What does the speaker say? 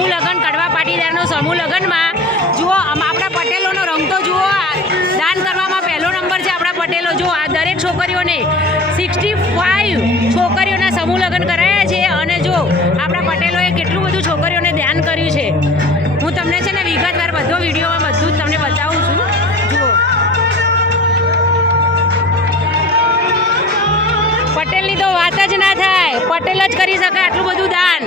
સમૂહ લગ્ન કડવા પાટીદારનો સમૂહ લગ્નમાં જુઓ આપણા પટેલોનો રંગ તો જુઓ, દાન કરવામાં પહેલો નંબર છે આપણા પટેલો. જુઓ આ દરેક છોકરીઓને 65 છોકરીઓના સમૂહ લગ્ન કરાયા છે અને જો આપણા પટેલોએ કેટલું બધું છોકરીઓને દાન કર્યું છે. હું તમને છે ને વિગતવાર બધો વિડીયોમાં બધું જ તમને બતાવું છું. જુઓ પટેલની તો વાત જ ના થાય, પટેલ જ કરી શકે આટલું બધું દાન.